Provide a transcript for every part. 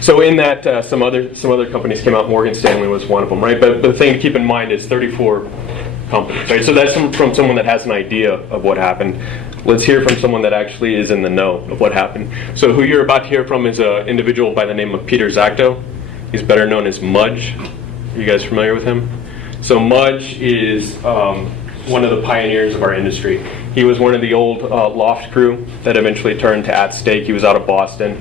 So in that, some other companies came out. Morgan Stanley was one of them, right? But the thing to keep in mind is 34 companies, right? So that's from someone that has an idea of what happened. Let's hear from someone that actually is in the know of what happened. So who you're about to hear from is an individual by the name of Peter Zacto. He's better known as Mudge. Are you guys familiar with him? So Mudge is one of the pioneers of our industry. He was one of the old loft crew that eventually turned to At Stake. He was out of Boston.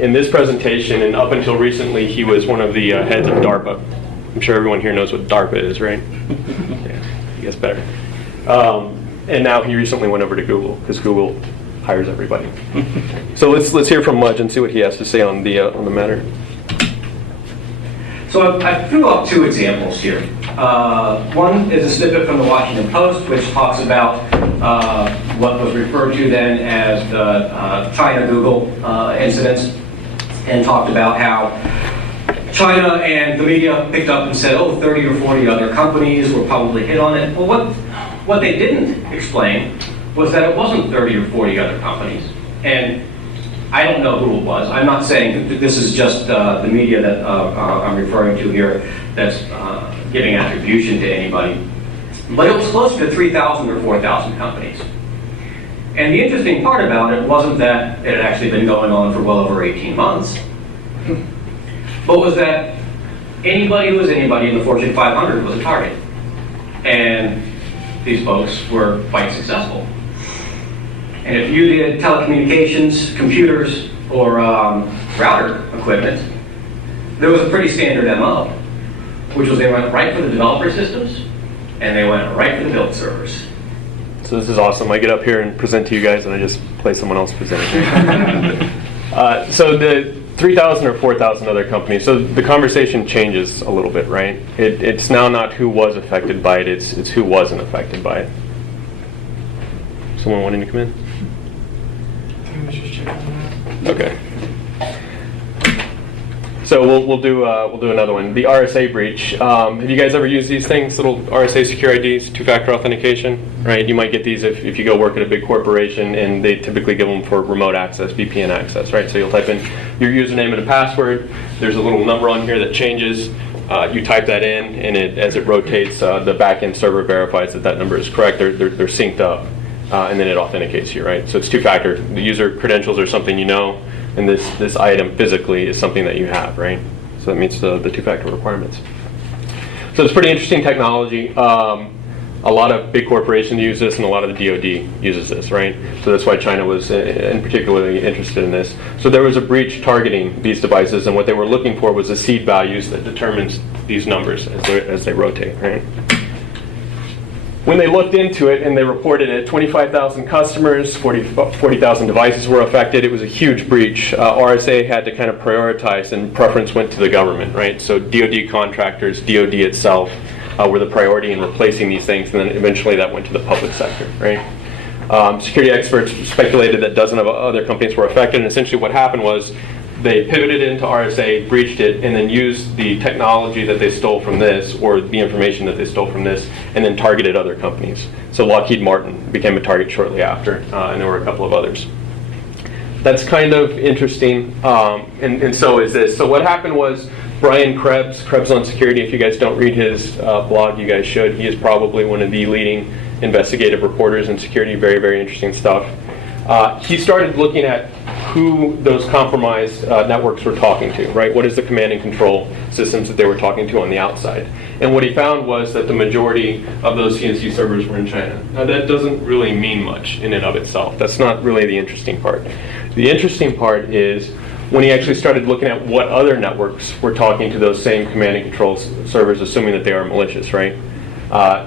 In this presentation, and up until recently, he was one of the heads of DARPA. I'm sure everyone here knows what DARPA is, right? Yeah, I guess better. And now he recently went over to Google, because Google hires everybody. So let's hear from Mudge and see what he has to say on the matter. So I threw up two examples here. One is a snippet from the Washington Post, which talks about what was referred to then as the China-Google incidents, and talked about how China and the media picked up and said, oh, 30 or 40 other companies were probably hit on it. Well, what they didn't explain was that it wasn't 30 or 40 other companies. And I don't know who it was. I'm not saying that this is just the media that I'm referring to here that's giving attribution to anybody. But it was closer to 3,000 or 4,000 companies. And the interesting part about it wasn't that it had actually been going on for well over 18 months, but was that anybody who was anybody in the Fortune 500 was a target. And these folks were quite successful. And if you did telecommunications, computers, or router equipment, there was a pretty standard MO, which was they went right for the developer systems, and they went right for the build servers. So this is awesome. I get up here and present to you guys, and I just play someone else presenting. So the 3,000 or 4,000 other companies. So the conversation changes a little bit, right? It's now not who was affected by it. It's who wasn't affected by it. Someone wanting to come in? Okay. So we'll do another one. The RSA breach. Have you guys ever used these things? Little RSA secure IDs, two-factor authentication, right? You might get these if you go work at a big corporation, and they typically give them for remote access, VPN access, right? So you'll type in your username and a password. There's a little number on here that changes. You type that in, and as it rotates, the back-end server verifies that number is correct. They're synced up, and then it authenticates you, right? So it's two-factor. The user credentials are something you know, and this item physically is something that you have, right? So that meets the two-factor requirements. So it's pretty interesting technology. A lot of big corporations use this, and a lot of the DoD uses this, right? So that's why China was in particularly interested in this. So there was a breach targeting these devices, and what they were looking for was the seed values that determines these numbers as they rotate, right? When they looked into it and they reported it, 25,000 customers, 40,000 devices were affected. It was a huge breach. RSA had to kind of prioritize, and preference went to the government, right? So DoD contractors, DoD itself were the priority in replacing these things, and then eventually that went to the public sector, right? Security experts speculated that dozens of other companies were affected, and essentially what happened was they pivoted into RSA, breached it, and then used the technology that they stole from this, or the information that they stole from this, and then targeted other companies. So Lockheed Martin became a target shortly after, and there were a couple of others. That's kind of interesting, and so is this. So what happened was Brian Krebs on security, if you guys don't read his blog, you guys should. He is probably one of the leading investigative reporters in security, very, very interesting stuff. He started looking at who those compromised networks were talking to, right? What is the command and control systems that they were talking to on the outside? And what he found was that the majority of those CNC servers were in China. Now that doesn't really mean much in and of itself. That's not really the interesting part. The interesting part is when he actually started looking at what other networks were talking to those same command and control servers, assuming that they are malicious, right?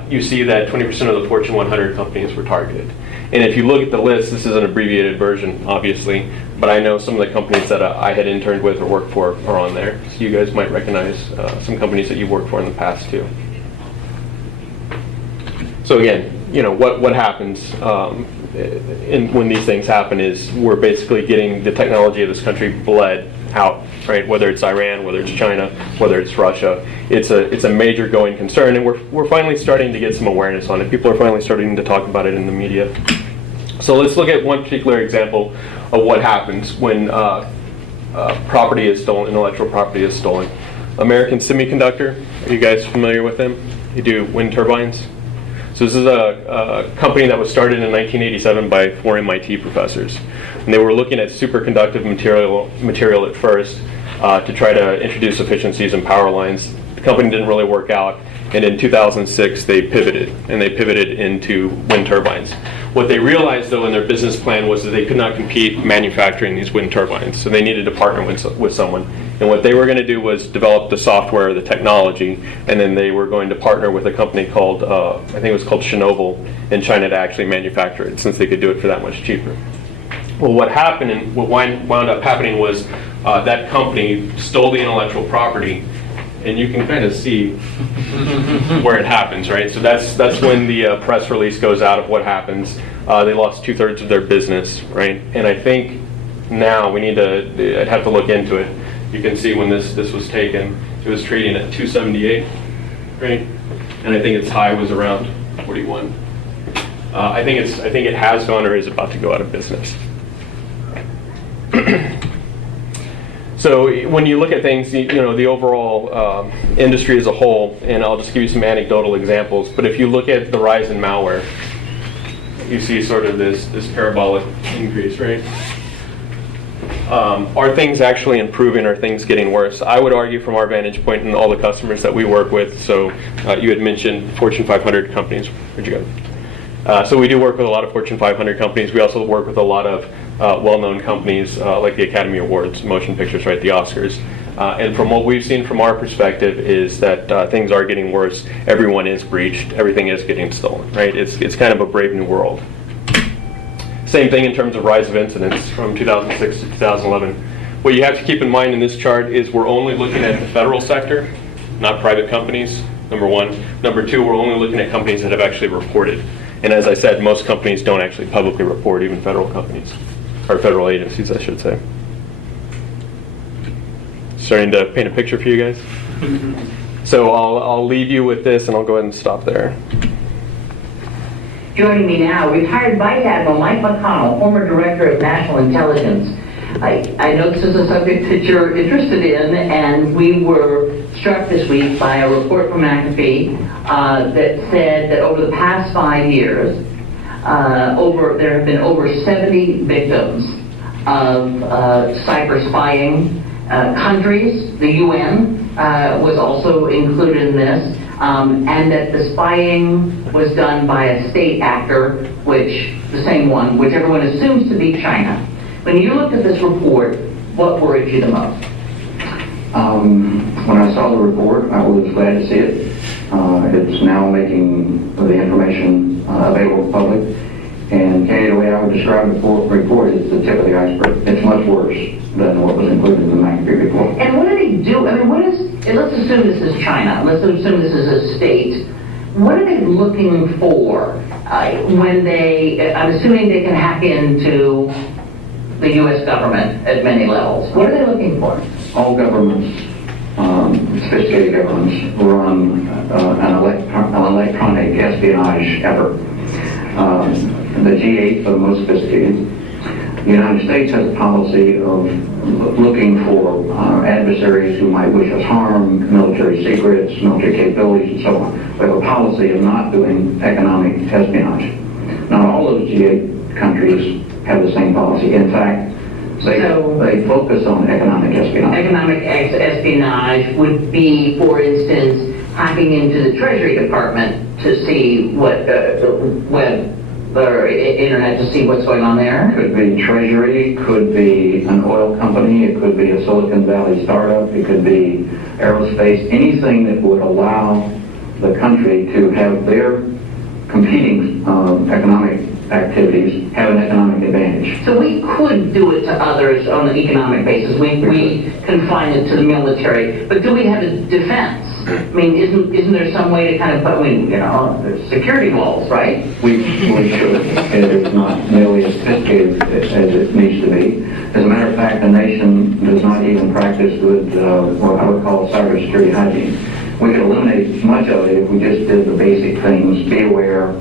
You see that 20% of the Fortune 100 companies were targeted. And if you look at the list, this is an abbreviated version, obviously, but I know some of the companies that I had interned with or worked for are on there. So you guys might recognize some companies that you worked for in the past too. So again, you know, what happens when these things happen is we're basically getting the technology of this country bled out, right? Whether it's Iran, whether it's China, whether it's Russia, it's a major going concern, and we're finally starting to get some awareness on it. People are finally starting to talk about it in the media. So let's look at one particular example of what happens when property is stolen, intellectual property is stolen. American Semiconductor, are you guys familiar with them? You do wind turbines. So this is a company that was started in 1987 by 4 MIT professors. And they were looking at superconductive material at first to try to introduce efficiencies in power lines. The company didn't really work out, and in 2006 they pivoted, and they pivoted into wind turbines. What they realized, though, in their business plan was that they could not compete manufacturing these wind turbines, so they needed to partner with someone. And what they were going to do was develop the software, the technology, and then they were going to partner with a company called, I think it was called Chernobyl, in China to actually manufacture it, since they could do it for that much cheaper. Well, what happened and what wound up happening was that company stole the intellectual property, and you can kind of see where it happens, right? So that's when the press release goes out of what happens. They lost 2/3 of their business, right? And I think now we need to, I'd have to look into it. You can see when this was taken, it was trading at 278, right? And I think its high was around 41. I think it has gone or is about to go out of business. So when you look at things, you know, the overall industry as a whole, and I'll just give you some anecdotal examples, but if you look at the rise in malware, you see sort of this parabolic increase, right? Are things actually improving? Are things getting worse? I would argue from our vantage point and all the customers that we work with, so you had mentioned Fortune 500 companies. Where'd you go? So we do work with a lot of Fortune 500 companies. We also work with a lot of well-known companies like the Academy Awards, motion pictures, right, the Oscars. And from what we've seen from our perspective is that things are getting worse. Everyone is breached. Everything is getting stolen, right? It's kind of a brave new world. Same thing in terms of rise of incidents from 2006 to 2011. What you have to keep in mind in this chart is we're only looking at the federal sector, not private companies, number one. Number two, we're only looking at companies that have actually reported. And as I said, most companies don't actually publicly report, even federal companies, or federal agencies, I should say. Starting to paint a picture for you guys. So I'll leave you with this, and I'll go ahead and stop there. Joining me now, retired Vice Admiral Mike McConnell, former Director of National Intelligence. I know this is a subject that you're interested in, and we were struck this week by a report from McAfee that said that over the past 5 years, there have been over 70 victims of cyber spying. Countries, the UN was also included in this, and that the spying was done by a state actor, the same one, which everyone assumes to be China. When you looked at this report, what worried you the most? When I saw the report, I was glad to see it. It's now making the information available to the public. And Kenny, the way I would describe the report is the tip of the iceberg. It's much worse than what was included in the McAfee report. And what do they do? I mean, let's assume this is China. Let's assume this is a state. What are they looking for when I'm assuming they can hack into the U.S. government at many levels. What are they looking for? All governments, sophisticated governments, run an electronic espionage effort. The G8 are the most sophisticated. The United States has a policy of looking for adversaries who might wish us harm, military secrets, military capabilities, and so on. We have a policy of not doing economic espionage. Not all those G8 countries have the same policy. In fact, they focus on economic espionage. Economic espionage would be, for instance, hacking into the Treasury Department to see what web or internet to see what's going on there. Could be Treasury, could be an oil company, it could be a Silicon Valley startup, it could be aerospace, anything that would allow the country to have their competing economic activities have an economic advantage. So we could do it to others on an economic basis. We confine it to the military, but do we have a defense? I mean, isn't there some way to kind of put, there's security walls, right? We should. It is not nearly as sophisticated as it needs to be. As a matter of fact, the nation does not even practice good, what I would call cybersecurity hygiene. We could eliminate much of it if we just did the basic things, be aware,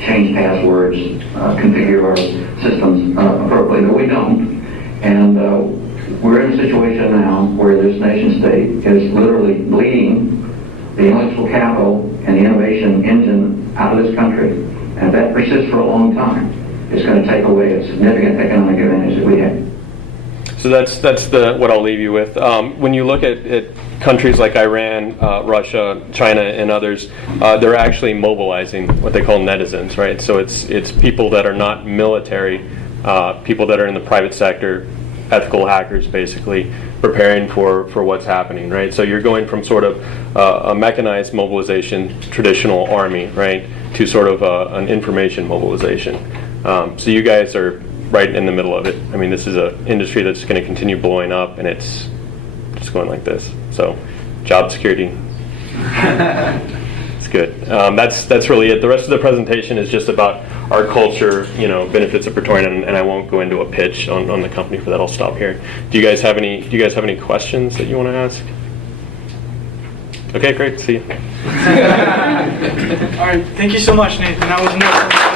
change passwords, configure our systems appropriately, but we don't. And we're in a situation now where this nation state is literally bleeding the intellectual capital and the innovation engine out of this country. And if that persists for a long time, it's going to take away a significant economic advantage that we have. So that's what I'll leave you with. When you look at countries like Iran, Russia, China, and others, they're actually mobilizing what they call netizens, right? So it's people that are not military, people that are in the private sector, ethical hackers, basically preparing for what's happening, right? So you're going from sort of a mechanized mobilization, traditional army, right, to sort of an information mobilization. So you guys are right in the middle of it. I mean, this is an industry that's going to continue blowing up, and it's just going like this. So, job security. It's good. That's really it. The rest of the presentation is just about our culture, benefits of Praetorian, and I won't go into a pitch on the company for that. I'll stop here. Do you guys have any questions that you want to ask? Okay, great. See you. All right, thank you so much, Nathan. That was an excellent.